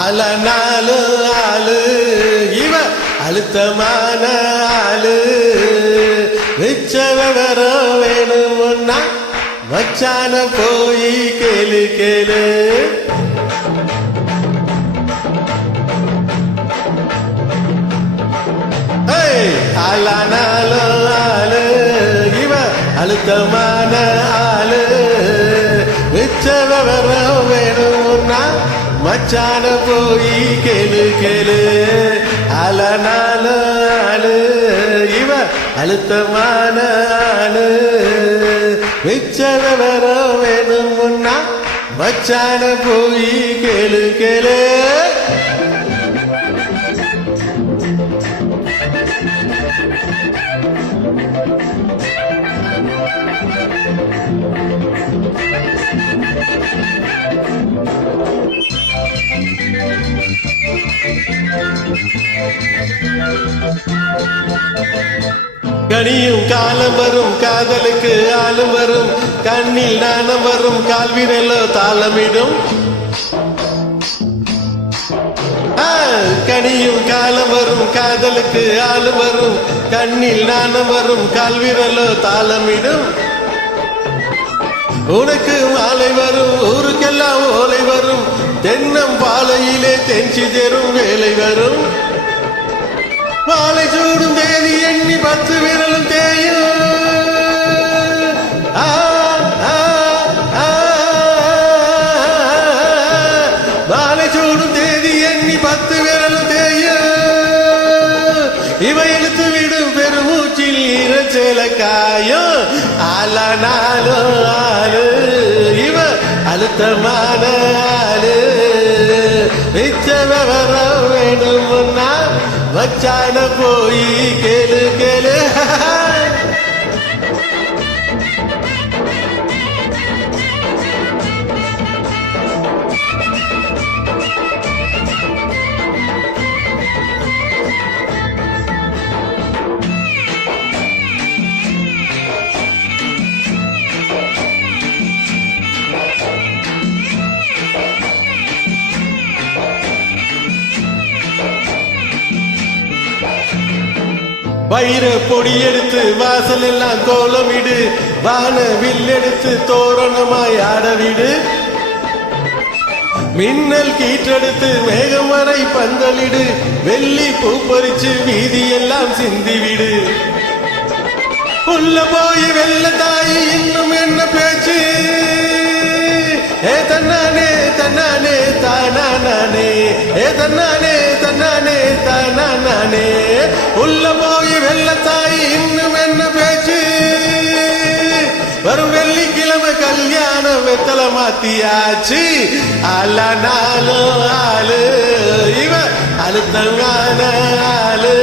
அலனாலு ஆளு. இவ அழுத்தமான ஆளு. மிச்ச விவரம் வேணும்னா மச்சான போய் கேளு கேளு. ஏய், ஆளு. இவ அழுத்தமான ஆளு. மிச்ச விவரம் மச்சான போய் கேளு கேளு. அலனால அழு இவ அழுத்தமான ஆளு. மிச்ச வேணும் முன்னா மச்சான போய் கேளு கேளு. கனியும் காலம் வரும் காதலுக்கு ஆளும் வரும் கண்ணில் நாணம் வரும் கால்விரலோ தாளமிடும். கனியும் காலம் வரும் காதலுக்கு ஆளும் வரும் கண்ணில் நாணம் வரும் கால்விரலோ தாளமிடும். உனக்கு மாலை வரும் ஊருக்கெல்லாம் ஓலை வரும் தென்னம் பாலையிலே தென்சி தரும் வேலை வரும். மாலை சூடும் பத்து விரலும் தேயும் மாலை சூடும் தேதி எண்ணி பத்து விரலும் தேயும் இவ இழுத்து விடும் பெருமூச்சில் ஈரச்சேல காயும். ஆளானாலும் ஆளு. இவ அழுத்தமான ஆளு. மிச்ச விவரம் மச்சான போய் கேளு கேளு வைர பொடி எடுத்து வாசல் எல்லாம் கோலமிடு. வான வில் எடுத்து தோரணமாய் ஆடவிடு. மின்னல் கீற்றெடுத்து மேகம் வரை பந்தலிடு. வெள்ளி பூ பறிச்சு வீதி எல்லாம் சிந்திவிடு. உள்ள போய் வெள்ள தாய் இன்னும் என்ன பேச்சு? ஏ தன்னானே தன்னானே தானானே ஏ தன்னானே வரும் வெள்ளிக்கிழமை கல்யாணம் வெத்தல மாத்தியாச்சு. அல்ல நாலு ஆளு. இவ அழுத்தங்கான ஆளு.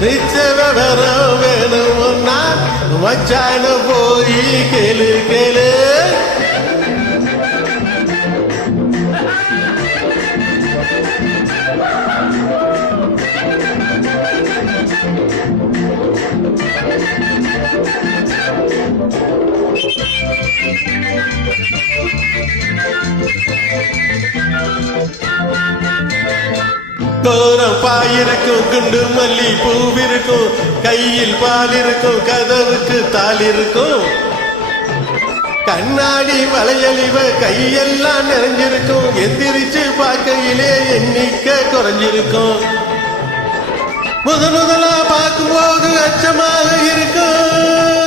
நிச்ச விவரம் வேணும் நான் மச்சான போய் கேளு கேளு. தோரம் பாயிருக்கும் குண்டு மல்லி பூவிருக்கும் கையில் பால் இருக்கும் கதவுக்கு தால் இருக்கும் கண்ணாடி வளையலிவ கையெல்லாம் நிறைஞ்சிருக்கும் எந்திரிச்சு பார்க்கையிலே எண்ணிக்கை குறைஞ்சிருக்கும். முத முதலா பார்க்கும்போது அச்சமாக இருக்கும்.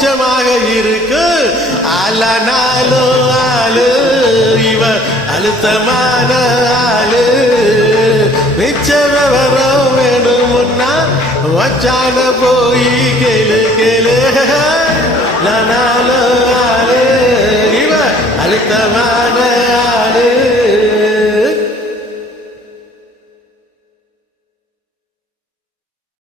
என்ன மிச்சமாக இருக்கு. அலனாலோ ஆளு இவ அழுத்தமான ஆளு. மிச்ச விவரம் வேணும்னா வச்சான போய் கேளு கேளு. லனாலோ ஆளு இவ அழுத்தமான ஆளு.